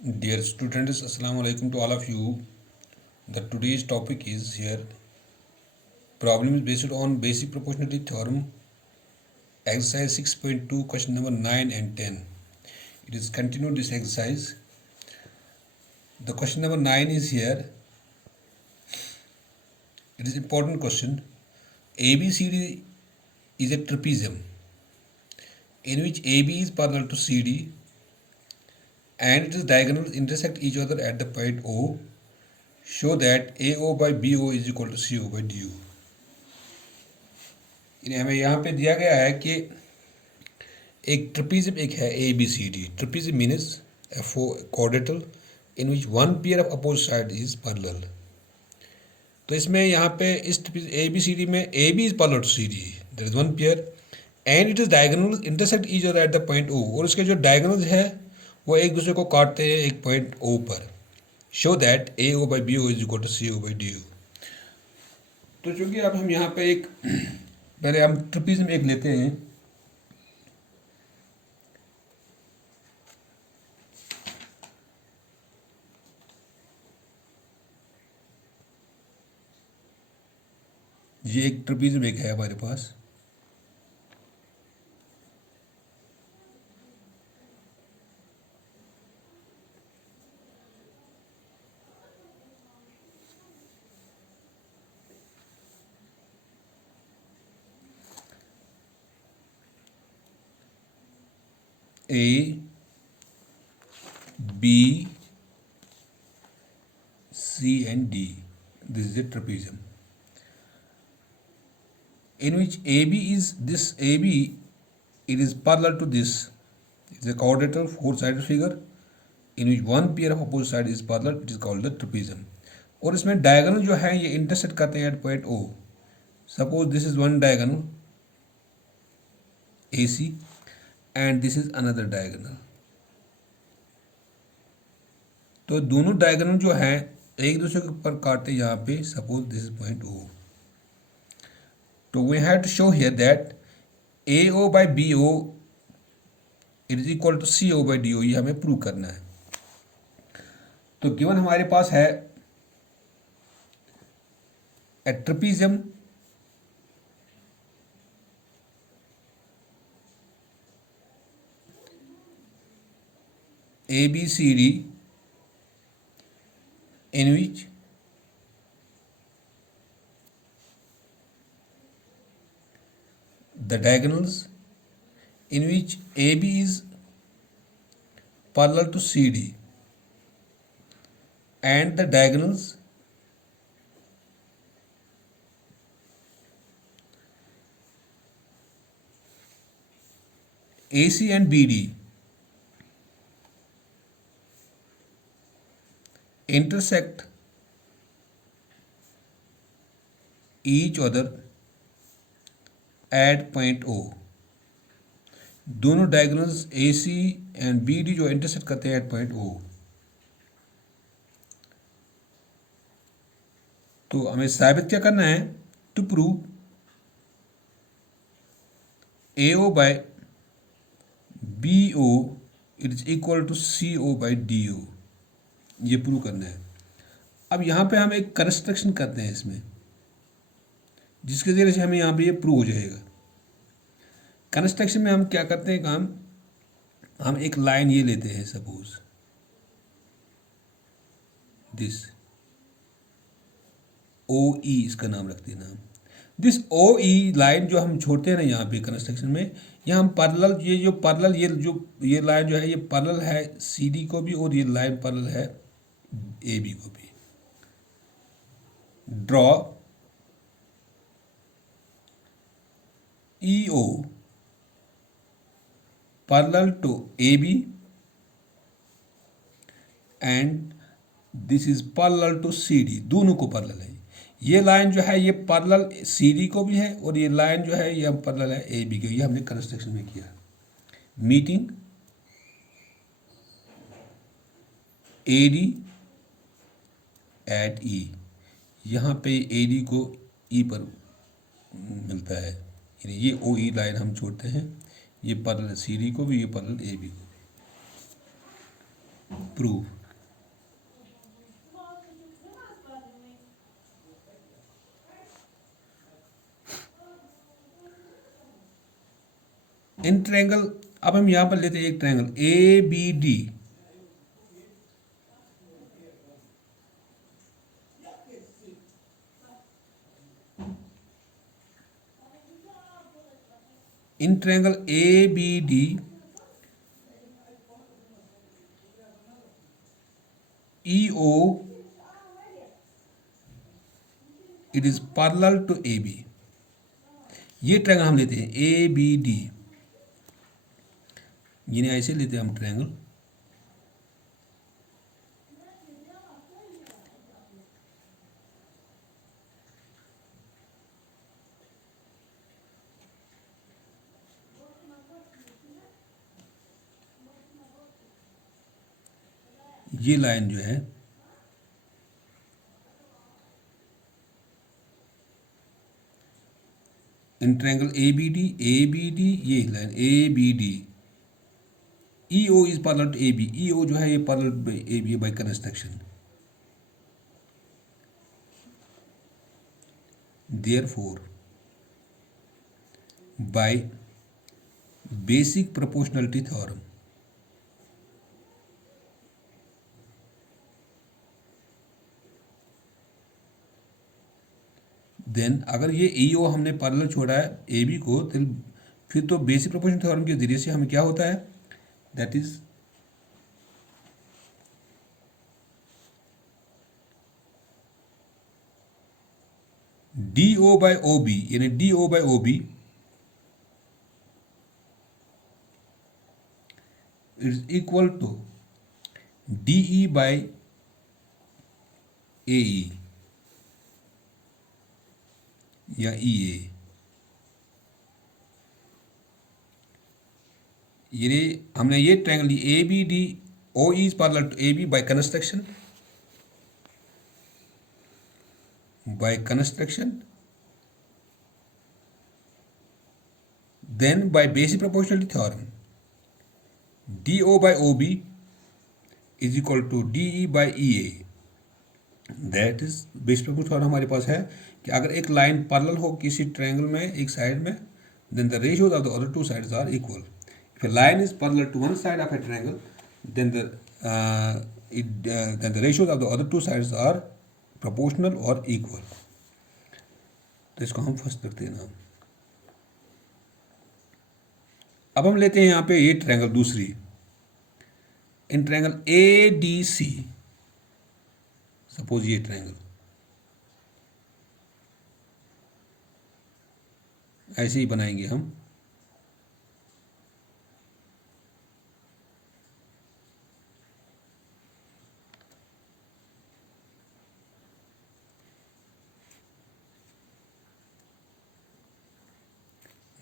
Dear students, Assalamu alaikum to all of you. The today's topic is here problems based on basic proportionality theorem, exercise 6.2, question number 9 and 10. It is continued this exercise. The question number 9 is here. It is important question. ABCD is a trapezium in which AB is parallel to CD and its diagonals intersect each other at the point O. Show that AO by BO is equal to CO by DO. हमें यहाँ पे दिया गया है कि एक trapezium एक है A B C D. Trapezium means a quadrilateral in which one pair of opposite side is parallel. तो इसमें यहाँ पे इस ए बी सी डी में A B is parallel to C D, there is one pair and it is diagonal intersect each other at the point O. और इसके जो diagonals है वो एक दूसरे को काटते हैं एक पॉइंट O पर. Show that A O by B O is equal to C O by D O. तो चूंकि अब हम यहाँ पे एक पहले हम ट्रपीजियम एक लेते हैं. ये एक ट्रपीजियम एक है हमारे पास. A, B, C and D. This is a trapezium in which AB is this AB, it is parallel to this. It is a quadrilateral four-sided figure in which one pair of opposite side is parallel. It is called the trapezium. और इसमें diagonal जो है ये intersect करते हैं at point O. Suppose this is one diagonal AC and this is another diagonal. तो दोनों diagonal जो है एक दूसरे के ऊपर काटते यहाँ पे. Suppose this is point O. तो we have to show here that AO by BO it is equal to CO by DO. ये हमें प्रूव करना है. तो गिवन हमारे पास है ए trapezium ABCD in which the diagonals in which AB is parallel to CD and the diagonals AC and BD intersect each other at point O. दोनों diagonals AC and BD जो intersect करते हैं at point O. तो हमें साबित क्या करना है? To prove AO by BO it is equal to CO by DO. ये प्रूव करना है. अब यहाँ पे हम एक कंस्ट्रक्शन करते हैं इसमें जिसके जरिए से हमें यहाँ पे ये प्रूव हो जाएगा. कंस्ट्रक्शन में हम क्या करते हैं काम, हम एक लाइन ये लेते हैं. सपोज दिस OE इसका नाम रखते हैं नाम. दिस OE लाइन जो हम छोड़ते हैं ना यहाँ पे कंस्ट्रक्शन में, यहाँ हम पैरेलल ये जो पैरेलल ये लाइन जो है ये पैरेलल है CD को भी और ये लाइन पैरेलल है AB को भी. Draw EO parallel to AB and this is parallel to CD. दोनों को पैरेलल है. ये लाइन जो है ये पैरेलल CD को भी है और ये लाइन जो है ये हम पैरेलल है AB को. ये हमने कंस्ट्रक्शन में किया. Meeting AD at E. यहाँ पे AD को E पर मिलता है. ये OE लाइन हम छोड़ते हैं. ये पैरेलल CD को भी, ये पैरेलल AB को भी. prove. इन ट्रायंगल, अब हम यहां पर लेते हैं एक triangle A B D. In triangle A B D E O it is parallel to A B. ये ट्रायंगल हम लेते हैं ए बी डी, जिन्हें ऐसे लेते हैं हम ट्रायंगल। ये लाइन जो है in triangle A B D, ये line A B D, E O is parallel to A B. E O जो है ये parallel A B by construction. Therefore by basic proportionality theorem, then अगर ये ई ओ हमने पैरेलल छोड़ा है ए बी को, फिर तो बेसिक प्रोपोर्शन थ्योरम के जरिए से हमें क्या होता है, that is D O by O B, यानी D O by O B is equal to D E by A E या ई ए। ये हमने ये triangle A B D O is parallel to A B by construction, then by basic proportionality theorem do by ob is equal to de by ea। That is basic proportional theorem हमारे पास है कि अगर एक line parallel हो किसी triangle में एक side में, then the ratios of the other two sides are equal. If a line is parallel to one side of a triangle, then the ratios of the other two sides are proportional or equal. तो इसको हम first करते हैं नाम। अब हम लेते हैं यहाँ पे ये ट्रायंगल दूसरी, in triangle A D C. Suppose ये ट्रायंगल ऐसे ही बनाएंगे हम।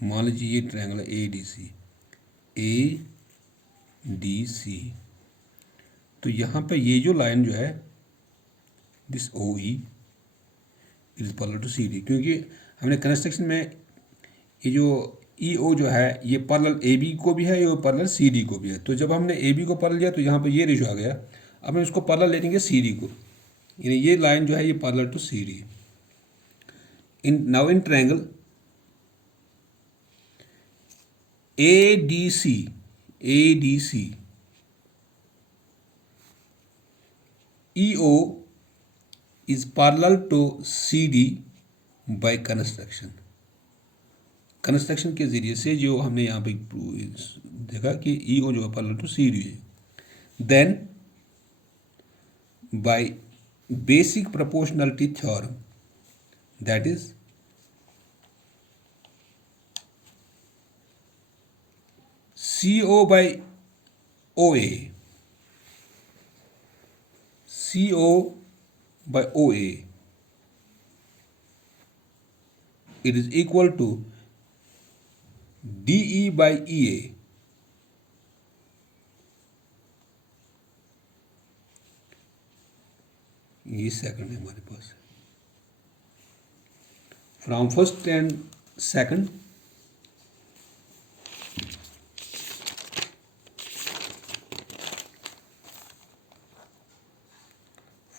मान लीजिए ये ट्रायंगल है ए डी सी, ए डी सी। तो यहाँ पे ये जो लाइन जो है this O E is parallel to C D, क्योंकि हमने कंस्ट्रक्शन में ये जो ई ओ जो है ये पैरेलल ए बी को भी है, ये पैरेलल सी डी को भी है। तो जब हमने ए बी को पैरेलल लिया तो यहाँ पे ये रेशो आ गया। अब हम इसको पैरेलल ले लेंगे सी डी को, यानी ये लाइन जो है ये parallel to C D. In now in triangle A D C, E O is parallel to CD by construction। Construction के जरिए से जो हमने यहाँ पे देखा कि ई ओ जो है पैरेलल टू सी डी है, then by basic proportionality theorem, that is C O by O A, C O by OA it is equal to DE by EA। ये सेकंड है हमारे पास। From first and second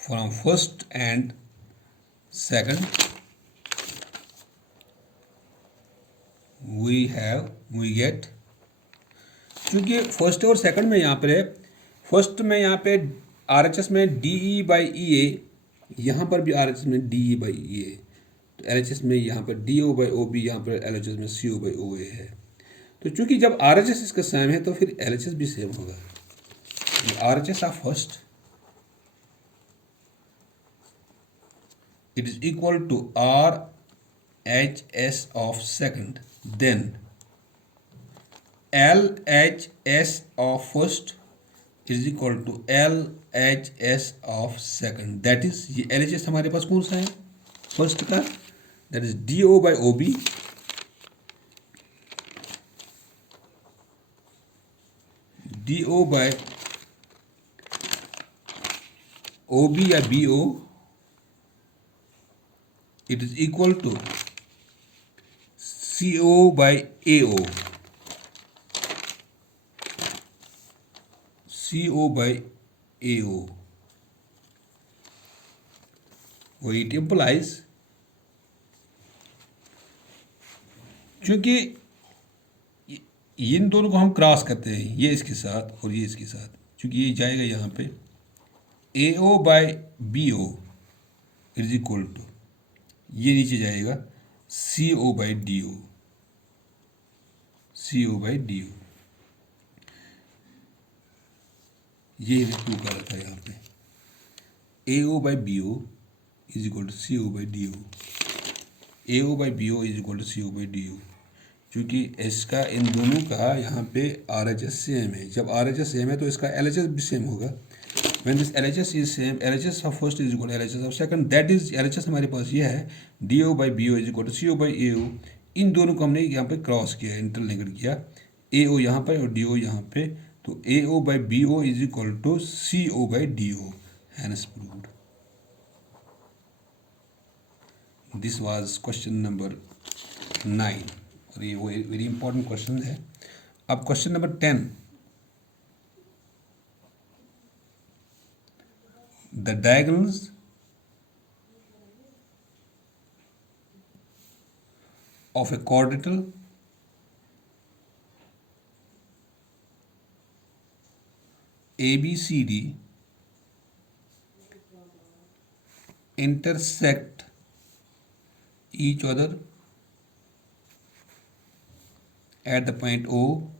from first and second we get, क्योंकि first और second में यहाँ पर है, फर्स्ट में यहाँ पे RHS में DE/EA, यहाँ पर भी RHS में DE/EA, तो LHS में यहाँ पर DO/OB, यहाँ पर LHS में CO/OA है। तो चूंकि जब RHS इसका सेम है तो फिर LHS भी सेम होगा। RHS of first it is equal to RHS of second, then LHS of first is equal to LHS of second, that is ये LHS हमारे पास कौन सा है फर्स्ट का, that is DO/OB DO/OB या BO, it is equal to CO/AO, CO/AO, वो it implies, क्योंकि इन दोनों को हम क्रॉस करते हैं, ये इसके साथ और ये इसके साथ, क्योंकि ये जाएगा यहाँ पे AO/BO इज इक्वल टू, ये नीचे जाएगा CO/DO, CO/DO, ये प्रूव कर रहा था यहाँ पे AO/BO is equal to CO/DO, AO/BO is equal to CO/DO, क्योंकि इसका इन दोनों का यहाँ पे RHS सेम है। जब RHS सेम है तो इसका LHS भी सेम होगा। When this LHS is same, LHS of first is equal to LHS of second, that is LHS हमारे पास ये है DO/BO is equal to CO/AO। इन दोनों को हमने यहाँ पे क्रॉस किया, इंटरलिंक्ड किया, AO यहाँ पे और DO यहाँ पे, तो AO/BO is equal to CO/DO, hence proved। This was question number 9 और ये वो वेरी इंपॉर्टेंट क्वेश्चन है। अब question number 10, the diagonals of a quadrilateral ABCD intersect each other at the point O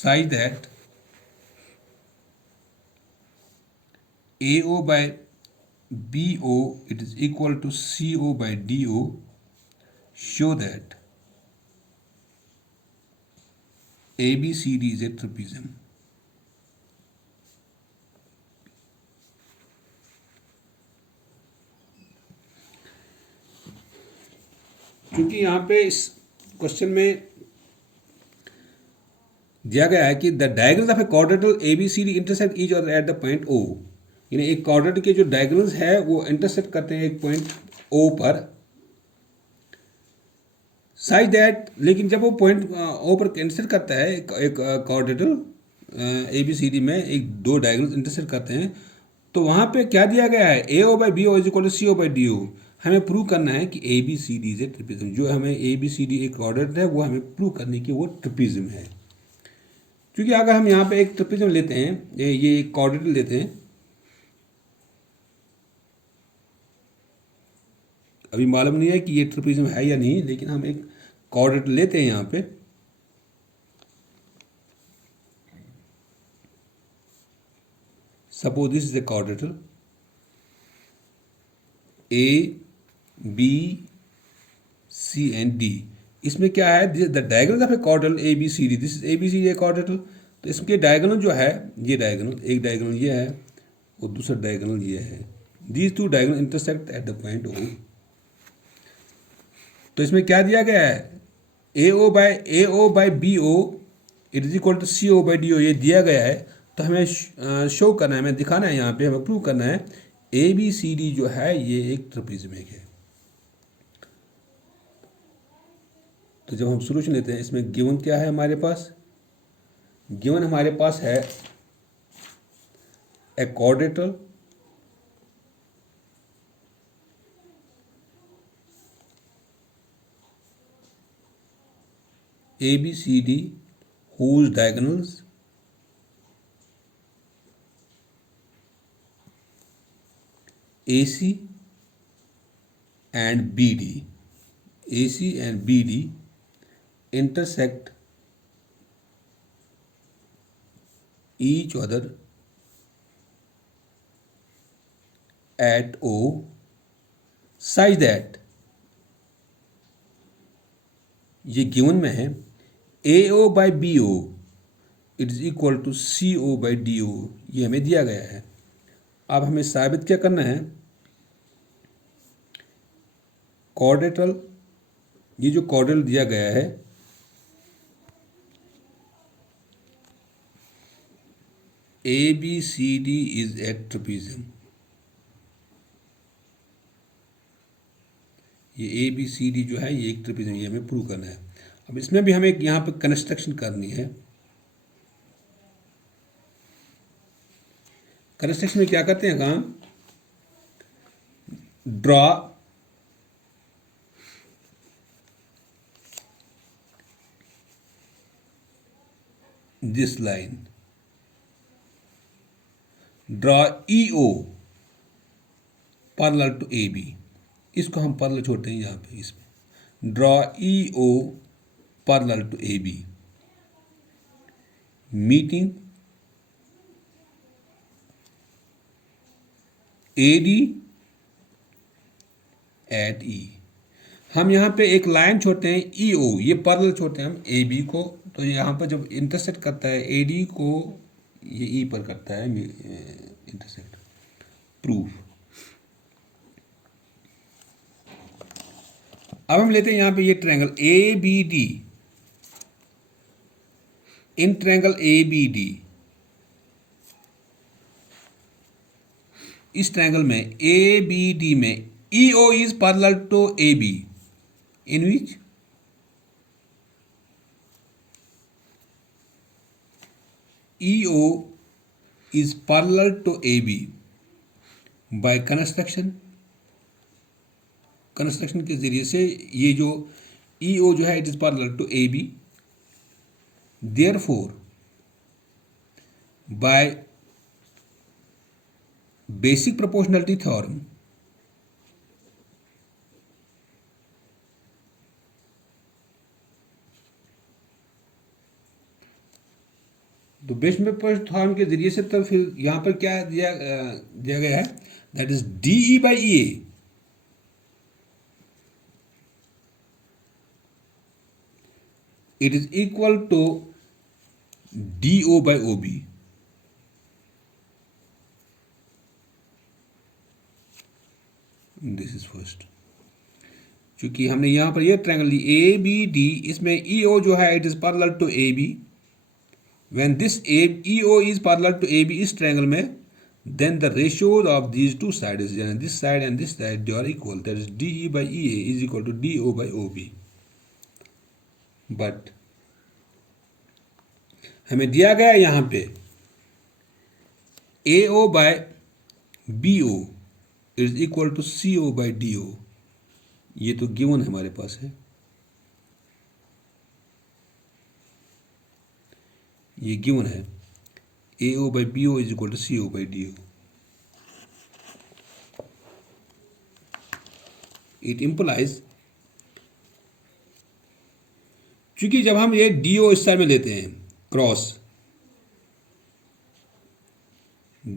such that AO/BO it is equal to CO/DO, show that ABCD is a trapezium। क्योंकि यहाँ पे इस question में दिया गया है कि the diagonals of A quadrilateral ABCD intersect each other at the point O, यानी एक क्वाड्रेटल के जो डायगोनल्स है वो इंटरसेक्ट करते हैं एक पॉइंट O पर, साइज दैट, लेकिन जब वो पॉइंट O पर इंटरसेक्ट करता है एक क्वाड्रेटल ABCD में एक दो डायगोनल्स इंटरसेक्ट करते हैं, तो वहाँ पे क्या दिया गया है AO/BO is equal to CO/DO। हमें प्रूव करना है कि ABCD इज ए ट्रिपिज्म, जो हमें ABCD एक क्वाड्रेटल है वो हमें प्रूव करने की वो ट्रिपिज्म है। क्योंकि अगर हम यहाँ पे एक ट्रिपिज्म लेते हैं, ये एक क्वाड्रेटल लेते हैं, अभी मालूम नहीं है कि ये ट्रिपिज्म है या नहीं, लेकिन हम एक क्वाड्रेटल लेते हैं यहाँ पे, suppose this is a quadrilateral ABC and D। इसमें क्या है, the diagonal of A quadrilateral ABCD, this is ABCD A quadrilateral, तो इसके डायगोनल जो है, ये डायगोनल, एक डायगोनल ये है और दूसरा डायगोनल ये है, these two diagonal intersect at the point O। तो इसमें क्या दिया गया है AO/BO it is equal to CO/DO, ये दिया गया है। तो हमें शो करना है, हमें दिखाना है, यहाँ पे हमें प्रूव करना है ABCD जो है ये एक ट्रेपेजियम है। तो जब हम सोल्यूशन लेते हैं, इसमें गिवन क्या है हमारे पास, गिवन हमारे पास है ए quadrilateral ABCD whose diagonals AC and BD intersect each other at O such that ये गिवन में है AO by BO it is equal to CO by DO, ये हमें दिया गया है। अब हमें साबित क्या करना है, क्वाड्रेटल, ये जो क्वाड्रेटल दिया गया है ABCD इज ए ट्रेपेजियम, ये ABCD जो है ये एक ट्रेपेजियम, ये हमें प्रूव करना है। अब इसमें भी हमें यहाँ पे कंस्ट्रक्शन करनी है। कंस्ट्रक्शन में क्या करते हैं काम, draw this line, draw EO parallel to AB, इसको हम पैरेलल छोड़ते हैं यहाँ पे, इसमें draw EO parallel to AB meeting AD at E। हम यहाँ पे एक लाइन छोड़ते हैं EO, ये पैरेलल छोड़ते हैं हम AB को, तो यहाँ पर जब इंटरसेक्ट करता है AD को, ये E पर करता है इंटरसेक्ट, प्रूफ। अब हम लेते हैं यहाँ पे ये triangle ABD, in triangle ABD, इस ट्रायंगल में ABD में EO is parallel to AB in which EO is parallel to AB by construction के जरिए से ये जो EO जो है it is parallel to AB, therefore by basic proportionality theorem तो बेसिक प्रोपोर्शनल थ्योरम के जरिए से, तो फिर यहाँ पर क्या दिया गया है, that is DE by EA it is equal to DO by OB। This is first, क्योंकि हमने यहाँ पर ये ट्रायंगल ली ABD, इसमें EO जो है it is parallel to AB, when this EO is parallel to AB इस ट्रायंगल में, then the ratios of these two sides, यानी this side and this side, they are equal, that is DE by EA is equal to DO by OB। But हमें दिया गया यहाँ पे AO by BO is equal to CO by DO, ये तो given हमारे पास है, ये गिवन है AO by BO is equal to CO by DO। It implies, क्योंकि जब हम ये DO इस साइड में लेते हैं cross,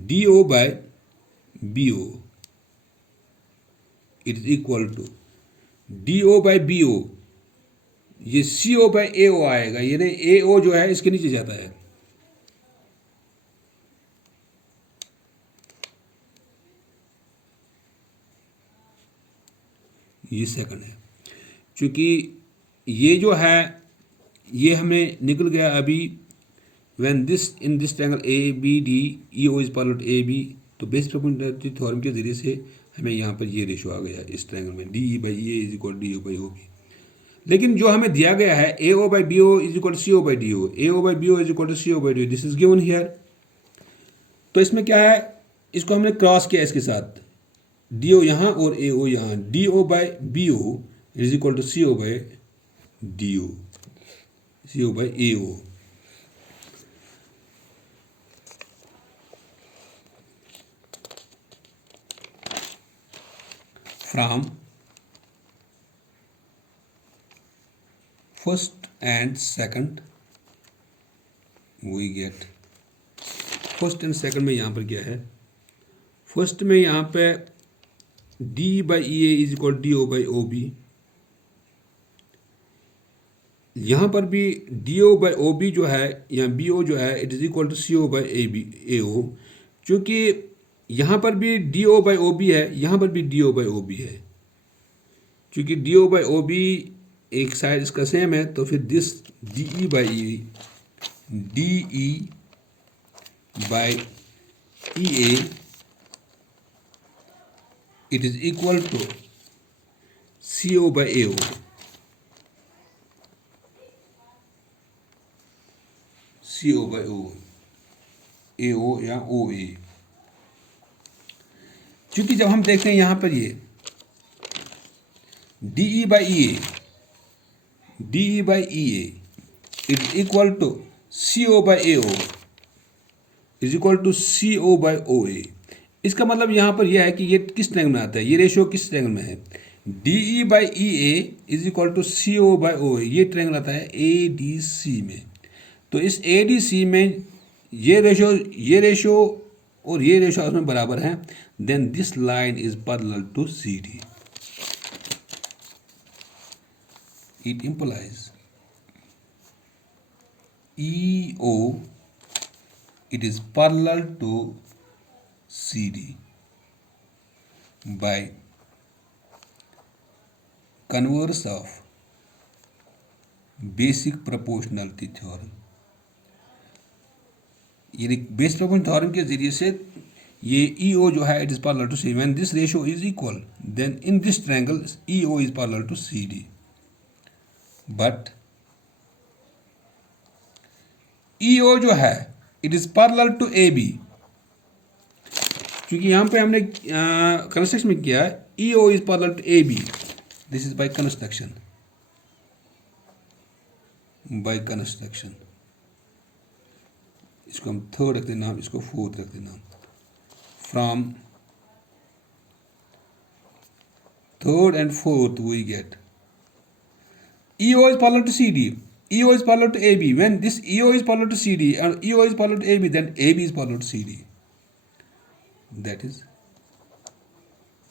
DO by BO it is equal to DO by BO, ये CO by AO आएगा, ये नहीं AO जो है इसके नीचे जाता है, ये सेकंड है। क्योंकि ये जो है ये हमें निकल गया अभी, when this in this triangle ABD EO is parallel to AB, तो बेसिक प्रोपोर्शनैलिटी थ्योरम के जरिए से हमें यहाँ पर ये रेशो आ गया इस ट्रायंगल में, DE by EA is equal DO by OB। लेकिन जो हमें दिया गया है A O by B O is equal to C O by D O, A O by B O is equal to C O by D O, this is given here. तो इसमें क्या है, इसको हमने क्रॉस किया इसके साथ, D O यहाँ और ए ओ यहाँ, D O by B O is equal to C O by D O, C O by A O. From first and second we get, first and second में यहाँ पर क्या है, first में यहाँ पे D by E A is equal D O by O B, यहाँ पर भी D O by O B जो है या बी ओ जो है it is equal to C O by A B A O, चूँकि यहाँ पर भी D O by O B है, यहाँ पर भी D O by O B है, चूँकि D O by O B एक साइड इसका सेम है, तो फिर this D E by E, D E by E A it is equal to C O by A O, C O by O, A O या O ए। क्योंकि जब हम देखते हैं यहाँ पर ये D E by E A, D E by E A is equal to C O by A O is equal to C O by O A. इसका मतलब यहाँ पर यह है कि ये किस ट्रायंगल में आता है, ये रेशियो किस ट्रायंगल में है, D E by E A is equal to C O by O A, ये ट्रायंगल आता है ए डी सी में। तो इस ए डी सी में ये रेशियो और ये रेशियो उसमें बराबर हैं, then this line is parallel to C D. It implies EO it is parallel to CD by converse of basic proportionality theorem। ये बेसिक प्रोपोर्शनल थ्योरम के जरिए से ये EO जो है it is parallel to CD, when this ratio is equal then in this triangle EO is parallel to CD, but EO जो है it is parallel to AB, क्योंकि यहाँ पे हमने कंस्ट्रक्शन में किया है EO is parallel to AB, this is by construction, by construction. इसको हम थर्ड रखते नाम, इसको फोर्थ रखते नाम। From third and fourth we get EO is parallel to CD, EO is parallel to AB. When this EO is parallel to CD and EO is parallel to AB, then AB is parallel to CD. That is,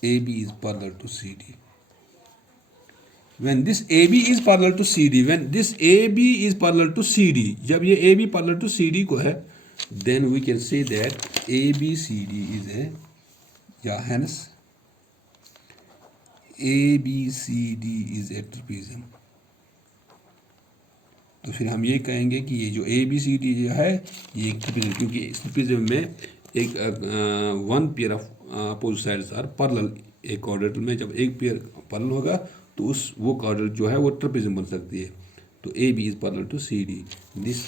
AB is parallel to CD. When this AB is parallel to CD, when this AB is parallel to CD, जब ये AB parallel to CD को है, then we can say that ABCD is a, yeah, hence ABCD is a trapezium। तो फिर हम ये कहेंगे कि ये जो ए बी सी डी जो है ये एक ट्रिपिज्म, क्योंकि इस ट्रिपिज्म में एक one pair of opposite sides are parallel. एक क्वाड्रेटल में जब एक पेयर पैरेलल होगा तो उस वो क्वाड्रेटल जो है वो ट्रिपिज्म बन सकती है। तो A B is parallel to C D, this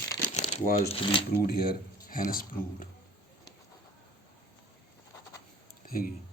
was to be proved here, hence proved. Thank you.